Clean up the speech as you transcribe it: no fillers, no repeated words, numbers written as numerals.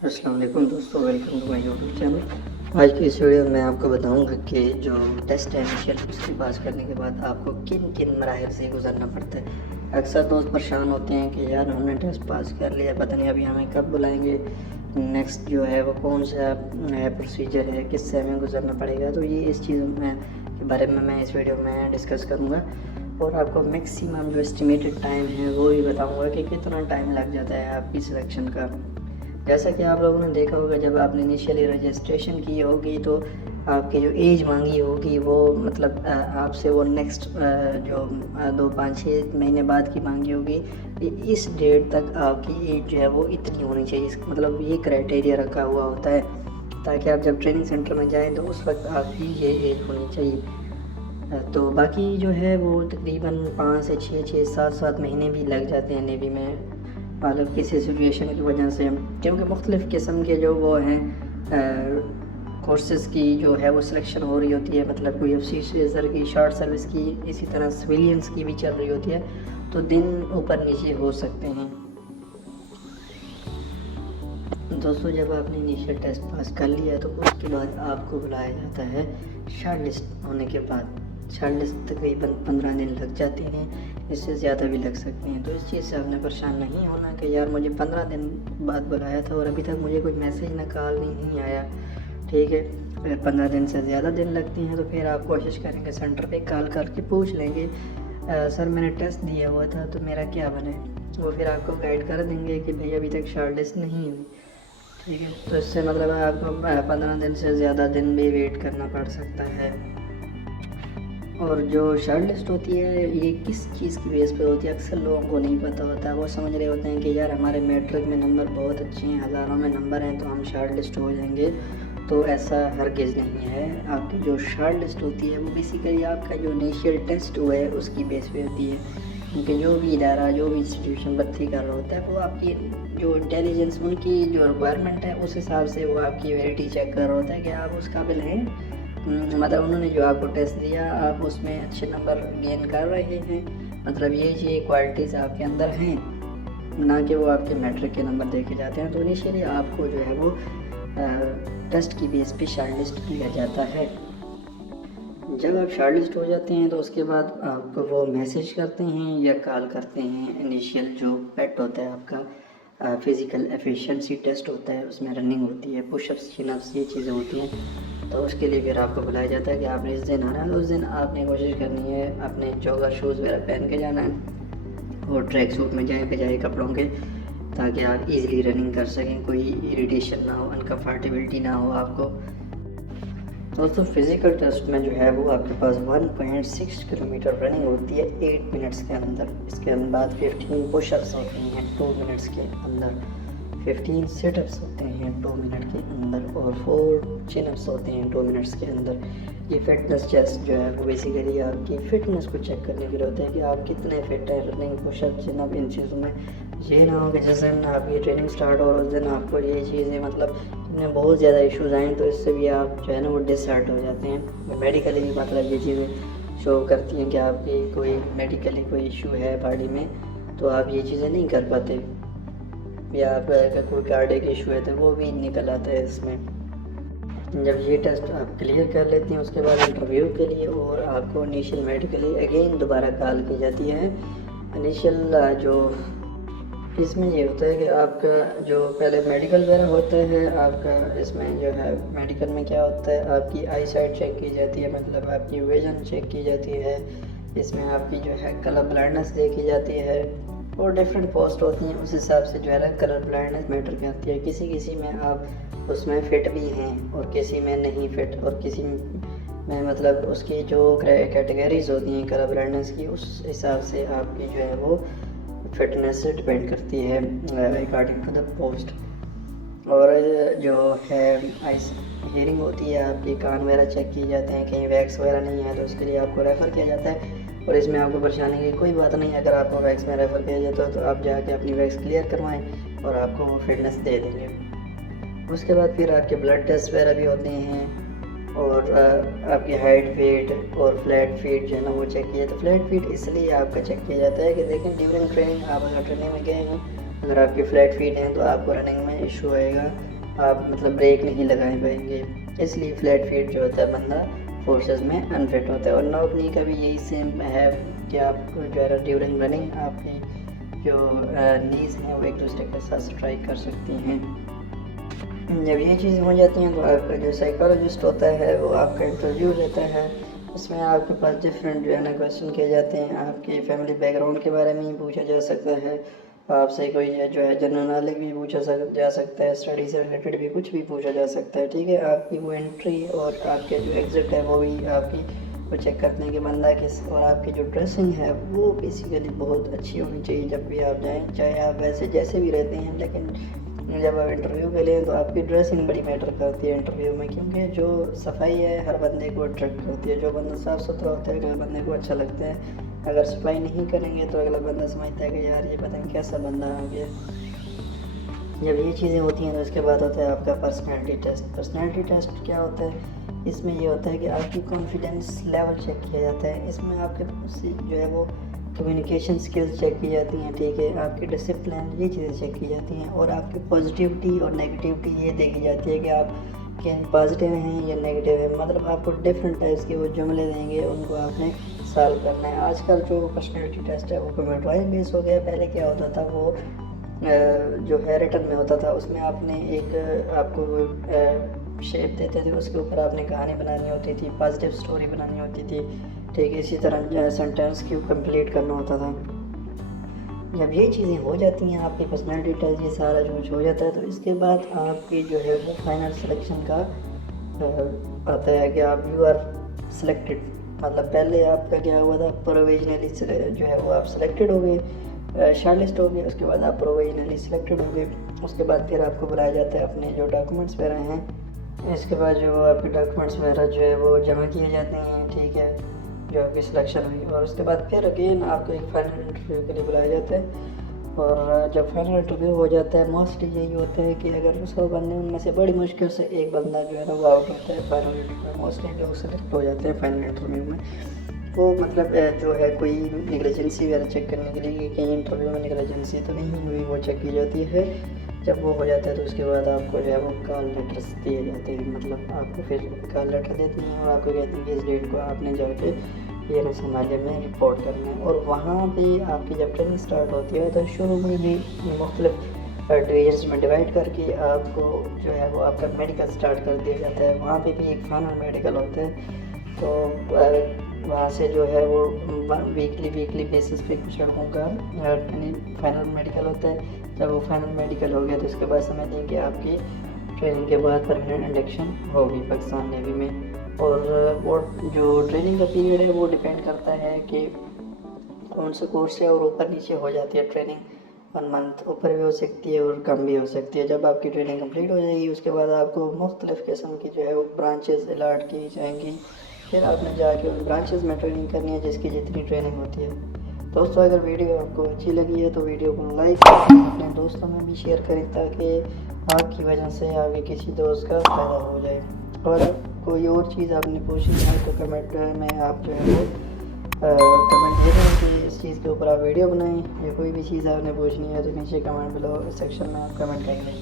السلام علیکم دوستوں، welcome to my YouTube channel. آج کی اس ویڈیو میں آپ کو بتاؤں گا کہ جو ٹیسٹ ہے انیشیل اس کی پاس کرنے کے بعد آپ کو کن کن مراحل سے گزرنا پڑتا ہے۔ اکثر دوست پریشان ہوتے ہیں کہ یار ہم نے ٹیسٹ پاس کر لیا، پتہ نہیں ابھی ہمیں کب بلائیں گے، نیکسٹ جو ہے وہ کون سا پروسیجر ہے، کس سے ہمیں گزرنا پڑے گا۔ تو یہ اس چیز کے بارے میں اس ویڈیو میں ڈسکس کروں گا، اور آپ کو میکسیمم جو اسٹیمیٹڈ ٹائم ہے وہ بھی بتاؤں گا کہ کتنا ٹائم لگ جاتا ہے آپ کی سلیکشن کا۔ جیسا کہ آپ لوگوں نے دیکھا ہوگا، جب آپ نے انیشیلی رجسٹریشن کی ہوگی تو آپ کی جو ایج مانگی ہوگی وہ مطلب آپ سے وہ نیکسٹ جو 2-5-6 مہینے بعد کی مانگی ہوگی، اس ڈیٹ تک آپ کی ایج جو ہے وہ اتنی ہونی چاہیے۔ مطلب یہ کرائٹیریا رکھا ہوا ہوتا ہے تاکہ آپ جب ٹریننگ سینٹر میں جائیں تو اس وقت آپ کی یہ ایج ہونی چاہیے۔ تو باقی جو ہے وہ تقریباً 5 سے 6-7 مہینے بھی لگ جاتے ہیں نیوی میں، مطلب کسی سچویشن کی وجہ سے، کیونکہ مختلف قسم کے جو وہ ہیں کورسز کی جو ہے وہ سلیکشن ہو رہی ہوتی ہے، مطلب کوئی آفیسر کی، شارٹ سروس کی، اسی طرح سویلینس کی بھی چل رہی ہوتی ہے، تو دن اوپر نیچے ہو سکتے ہیں۔ دوستوں، جب آپ نے انیشیل ٹیسٹ پاس کر لیا تو اس کے بعد آپ کو بلایا جاتا ہے شارٹ لسٹ ہونے کے بعد۔ شارٹ لسٹ تقریباً 15 دن لگ جاتے ہیں، اس سے زیادہ بھی لگ سکتے ہیں۔ تو اس چیز سے آپ نے پریشان نہیں ہونا کہ یار مجھے 15 دن بعد بلایا تھا اور ابھی تک مجھے کوئی میسیج نہ کال نہیں آیا، ٹھیک ہے۔ اگر 15 دن سے زیادہ دن لگتے ہیں تو پھر آپ کوشش کریں گے سینٹر پہ کال کر کے پوچھ لیں گے سر میں نے ٹیسٹ دیا ہوا تھا تو میرا کیا بنے۔ وہ پھر آپ کو گائیڈ کر دیں گے کہ بھئی ابھی تک شارٹ لسٹ نہیں ہوئی، ٹھیک ہے۔ تو اس سے مطلب آپ کو 15 دن سے زیادہ دن بھی ویٹ کرنا پڑ سکتا ہے۔ اور جو شارٹ لسٹ ہوتی ہے یہ کس چیز کی بیس پہ ہوتی ہے اکثر لوگوں کو نہیں پتہ ہوتا ہے۔ وہ سمجھ رہے ہوتے ہیں کہ یار ہمارے میٹرک میں نمبر بہت اچھے ہیں، ہزاروں میں نمبر ہیں تو ہم شارٹ لسٹ ہو جائیں گے، تو ایسا ہرگز نہیں ہے۔ آپ کی جو شارٹ لسٹ ہوتی ہے وہ بیسیکلی آپ کا جو انیشیل ٹیسٹ ہوا ہے اس کی بیس پہ ہوتی ہے، کیونکہ جو بھی ادارہ، جو بھی انسٹیٹیوشن بھرتی کر رہا ہوتا ہے وہ آپ کی جو انٹیلیجنس، ان کی جو ریکوائرمنٹ ہے اس حساب سے وہ آپ کی ویلیڈیٹی چیک کر رہا ہوتا ہے کہ آپ اس قابل ہیں، مطلب انہوں نے جو آپ کو ٹیسٹ دیا آپ اس میں اچھے نمبر گین کر رہے ہیں، مطلب یہ کوالٹیز آپ کے اندر ہیں، نہ کہ وہ آپ کے میٹرک کے نمبر دیکھے جاتے ہیں۔ تو انیشیلی آپ کو جو ہے وہ ٹیسٹ کی بیس پہ شارٹ لسٹ کیا جاتا ہے۔ جب آپ شارٹ لسٹ ہو جاتے ہیں تو اس کے بعد آپ کو وہ میسیج کرتے ہیں یا کال کرتے ہیں۔ انیشیل جو پیٹ ہوتا ہے آپ کا فزیکل ایفیشنسی ٹیسٹ ہوتا ہے، اس میں رننگ ہوتی ہے، پش اپس، چین اپس، یہ چیزیں ہوتی ہیں، تو اس کے لیے پھر آپ کو بلایا جاتا ہے کہ آپ نے اس دن آنا ہے۔ تو اس دن آپ نے کوشش کرنی ہے اپنے جوگر شوز وغیرہ پہن کے جانا ہے اور ٹریک سوٹ میں جائیں بجائے کپڑوں کے، تاکہ آپ ایزیلی رننگ کر سکیں، کوئی اریٹیشن نہ ہو، انکمفرٹیبلٹی نہ ہو آپ کو۔ دوستوں، فزیکل ٹیسٹ میں جو ہے وہ آپ کے پاس 1.6 کلومیٹر رننگ ہوتی ہے 8 منٹس کے اندر، اس کے بعد 15 پش اپس ہوتی ہیں 2 منٹس کے اندر، 15 سٹ اپس ہوتے ہیں 2 منٹ کے اندر، اور 4 چین اپس ہوتے ہیں 2 منٹس کے اندر۔ یہ فٹنس ٹیسٹ جو ہے وہ بیسیکلی آپ کی فٹنس کو چیک کرنے کے لیے ہوتا ہے کہ آپ کتنے فٹ ہیں رننگ، پش اپ، چین اپ، ان چیزوں میں۔ یہ نہ ہو کہ جس دن آپ کی ٹریننگ سٹارٹ ہو اس دن آپ کو یہ چیزیں مطلب میں بہت زیادہ ایشوز آئیں، تو اس سے بھی آپ جو ہے نا وہ ڈس ہارٹ ہو جاتے ہیں۔ میڈیکلی بھی مطلب یہ چیزیں شو کرتی ہیں کہ آپ کی کوئی میڈیکلی کوئی ایشو ہے باڈی میں، تو آپ یہ چیزیں نہیں کر پاتے، یا آپ کا کوئی کارڈیک ایشو ہے تو وہ بھی نکل آتا ہے اس میں۔ جب یہ ٹیسٹ آپ کلیئر کر لیتے ہیں اس کے بعد انٹرویو کے لیے اور آپ کو انیشیل میڈیکلی اگین دوبارہ کال کی جاتی ہے۔ انیشیل جو اس میں یہ ہوتا ہے کہ آپ کا جو پہلے میڈیکل وغیرہ ہوتا ہے آپ کا، اس میں جو ہے میڈیکل میں کیا ہوتا ہے آپ کی آئی سائٹ چیک کی جاتی ہے، مطلب آپ کی ویژن چیک کی جاتی ہے، اس میں آپ کی جو ہے کلر بلائنڈنس دیکھی جاتی ہے، اور ڈیفرنٹ پوسٹ ہوتی ہیں اس حساب سے جو ہے کلر بلائنڈنس میٹر کرتی ہے۔ کسی میں آپ اس میں فٹ بھی ہیں اور کسی میں نہیں فٹ، اور کسی میں مطلب اس کی جو کیٹیگریز ہوتی ہیں کلر بلائنڈنس کی، اس حساب سے آپ کی جو ہے وہ فٹنس سے ڈپینڈ کرتی ہے اکارڈنگ ٹو دا پوسٹ۔ اور جو ہے ہیئرنگ ہوتی ہے، آپ کے کان وغیرہ چیک کیے جاتے ہیں، کہیں ویکس وغیرہ نہیں ہے تو اس کے لیے آپ کو ریفر کیا جاتا ہے، اور اس میں آپ کو پریشانی کی کوئی بات نہیں، اگر آپ کو ویکس میں ریفر کیا جاتا ہے تو آپ جا کے اپنی ویکس کلیئر کروائیں اور آپ کو وہ فٹنس دے دیں گے۔ اس کے بعد پھر آپ کے بلڈ ٹیسٹ وغیرہ بھی ہوتے ہیں، اور آپ کی ہائٹ، ویٹ اور فلیٹ فیٹ جو ہے نا وہ چیک کیا جاتا ہے۔ فلیٹ فیٹ اس لیے آپ کا چیک کیا جاتا ہے کہ دیکھیں ڈیورنگ ٹریننگ آپ اگر ٹریننگ میں گئے ہیں اگر آپ کی فلیٹ فیٹ ہیں تو آپ کو رننگ میں ایشو آئے گا, آپ مطلب بریک نہیں لگانے پائیں گے. اس لیے فلیٹ فیٹ جو ہوتا ہے بندہ فورسز میں انفٹ ہوتا ہے. اور نوک نی کا بھی یہی سیم ہے کہ آپ کو جو ہے ڈیورنگ رننگ آپ کی جو نیز ہیں وہ ایک دوسرے کے ساتھ اسٹرائک کر سکتی ہیں. جب یہ چیزیں ہو جاتی ہیں تو آپ کا جو سائیکالوجسٹ ہوتا ہے وہ آپ کا انٹرویو لیتا ہے. اس میں آپ کے پاس ڈفرینٹ جو ہے نا کویشچن کیے جاتے ہیں. آپ کی فیملی بیک گراؤنڈ کے بارے میں ہی پوچھا جا سکتا ہے, آپ سے کوئی جو ہے جنرل نالج بھی پوچھا جا سکتا ہے, اسٹڈی سے ریلیٹڈ بھی کچھ بھی پوچھا جا سکتا ہے. ٹھیک ہے, آپ کی وہ انٹری اور آپ کے جو ایگزٹ ہے وہ بھی آپ کی وہ چیک کرتے ہیں کہ بندہ کس, اور آپ کی جو ڈریسنگ ہے وہ بیسیکلی بہت اچھی ہونی چاہیے جب بھی آپ جائیں, چاہے آپ ویسے جیسے بھی رہتے ہیں, لیکن جب آپ انٹرویو کے لیں تو آپ کی ڈریسنگ بڑی میٹر کرتی ہے انٹرویو میں, کیونکہ جو صفائی ہے ہر بندے کو اٹریکٹ کرتی ہے. جو بندہ صاف ستھرا ہوتا ہے اگلے بندے کو اچھا لگتا ہے. اگر صفائی نہیں کریں گے تو اگلا بندہ سمجھتا ہے کہ یار یہ پتہ نہیں کیسا بندہ آ گیا. جب یہ چیزیں ہوتی ہیں تو اس کے بعد ہوتا ہے آپ کا پرسنالٹی ٹیسٹ. پرسنالٹی ٹیسٹ کیا ہوتا ہے؟ اس میں یہ ہوتا ہے کہ آپ کی کانفیڈنس لیول چیک کیا جاتا ہے. اس میں آپ کے جو ہے وہ کمیونیکیشن سکلز چیک کی جاتی ہیں. ٹھیک ہے, آپ کی ڈسپلن, یہ چیزیں چیک کی جاتی ہیں. اور آپ کی پازیٹیوٹی اور نیگیٹیوٹی یہ دیکھی جاتی ہے کہ آپ کہ پازیٹیو ہیں یا نیگیٹیو ہیں. مطلب آپ کو ڈفرینٹ ٹائپس کے وہ جملے دیں گے, ان کو آپ نے سالو کرنا ہے. آج کل جو پرسنالٹی ٹیسٹ ہے وہ کمپیوٹرائز بیس ہو گیا. پہلے کیا ہوتا تھا, وہ جو ہے ریٹن میں ہوتا تھا. اس میں آپ نے ایک آپ کو شیپ دیتے تھے, اس کے اوپر آپ نے کہانی بنانی ہوتی تھی, پازیٹیو سٹوری بنانی ہوتی تھی. ٹھیک ہے, اسی طرح سینٹینس کی کمپلیٹ کرنا ہوتا تھا. جب یہ چیزیں ہو جاتی ہیں, آپ کی پرسنالٹی ٹیسٹ یہ سارا کچھ ہو جاتا ہے, تو اس کے بعد آپ کی جو ہے وہ فائنل سلیکشن کا آتا ہے کہ آپ یو آر سلیکٹڈ. مطلب پہلے آپ کا کیا ہوا تھا, پروویژنلی جو ہے وہ آپ سلیکٹڈ ہو گئے, شارٹ لسٹ ہو گئے. اس کے بعد آپ پروویژنلی سلیکٹڈ ہو گئے. اس کے بعد پھر آپ کو بلایا جاتا ہے اپنے جو ڈاکومنٹس وغیرہ ہیں, اس کے بعد جو آپ کے ڈاکومنٹس وغیرہ جو ہے وہ جمع کیے جاتے ہیں. ٹھیک ہے, جو آپ کی سلیکشن ہوئی, اور اس کے بعد پھر اگین آپ کو ایک فائنل انٹرویو کے لیے بلایا جاتا ہے. اور جب فائنل انٹرویو ہو جاتا ہے, موسٹلی یہی ہوتا ہے کہ اگر 100 بندے ان میں سے بڑی مشکل سے ایک بندہ جو ہے نا وہ آؤٹ ہوتا ہے فائنل انٹرویو میں. موسٹلی لوگ سلیکٹ ہو جاتے ہیں فائنل انٹرویو میں. وہ مطلب جو ہے کوئی نیگلیجنسی وغیرہ چیک کرنے کے لیے کہ کہیں انٹرویو میں نیگلیجنسی تو نہیں ہوئی, وہ چیک کی جاتی ہے. جب وہ ہو جاتا ہے تو اس کے بعد آپ کو جو ہے وہ کال لیٹرس دیے جاتے ہیں. مطلب آپ کو پھر کال لیٹر دیتی ہیں اور آپ کو کہتے ہیں کہ اس ڈیٹ کو آپ نے جا کے یہ سنبھالیہ میں رپورٹ کرنا ہے. اور وہاں پہ آپ کی جب ٹریننگ سٹارٹ ہوتی ہے تو شروع میں ہی مختلف ڈویژنس میں ڈیوائڈ کر کے آپ کو جو ہے وہ آپ کا میڈیکل سٹارٹ کر دیا جاتا ہے. وہاں پہ بھی ایک فائنل میڈیکل ہوتا ہے, تو وہاں سے جو ہے وہ ویکلی بیسس پہ کچھ لڑکوں کا فائنل میڈیکل ہوتا ہے. جب وہ فائنل میڈیکل ہو گیا تو اس کے بعد سمجھ لیں کہ آپ کی ٹریننگ کے بعد پرماننٹ انڈکشن ہوگی پاکستان نیوی میں. اور وہ جو ٹریننگ کا پیریڈ ہے وہ ڈیپینڈ کرتا ہے کہ کون سے کورس ہے, اور اوپر نیچے ہو جاتی ہے ٹریننگ. 1 منتھ اوپر بھی ہو سکتی ہے اور کم بھی ہو سکتی ہے. جب آپ کی ٹریننگ کمپلیٹ ہو جائے گی اس کے بعد آپ کو مختلف قسم کی جو ہے وہ برانچز الاٹ کی جائیں گی. پھر آپ نے جا کے ان برانچز میں ٹریننگ کرنی ہے جس کی جتنی ٹریننگ ہوتی ہے. دوستوں, اگر ویڈیو آپ کو اچھی لگی ہے تو ویڈیو کو لائک کریں, اپنے دوستوں میں بھی شیئر کریں تاکہ آپ کی وجہ سے آگے کسی دوست کا فائدہ ہو جائے. اور کوئی اور چیز آپ نے پوچھنی ہے تو کمنٹ میں آپ جو ہے وہ کمنٹ دے دیں کہ اس چیز کے اوپر آپ ویڈیو بنائیں, یا کوئی بھی چیز آپ نے پوچھنی ہے تو نیچے کمنٹ بلو سیکشن میں آپ کمنٹ کریں گے.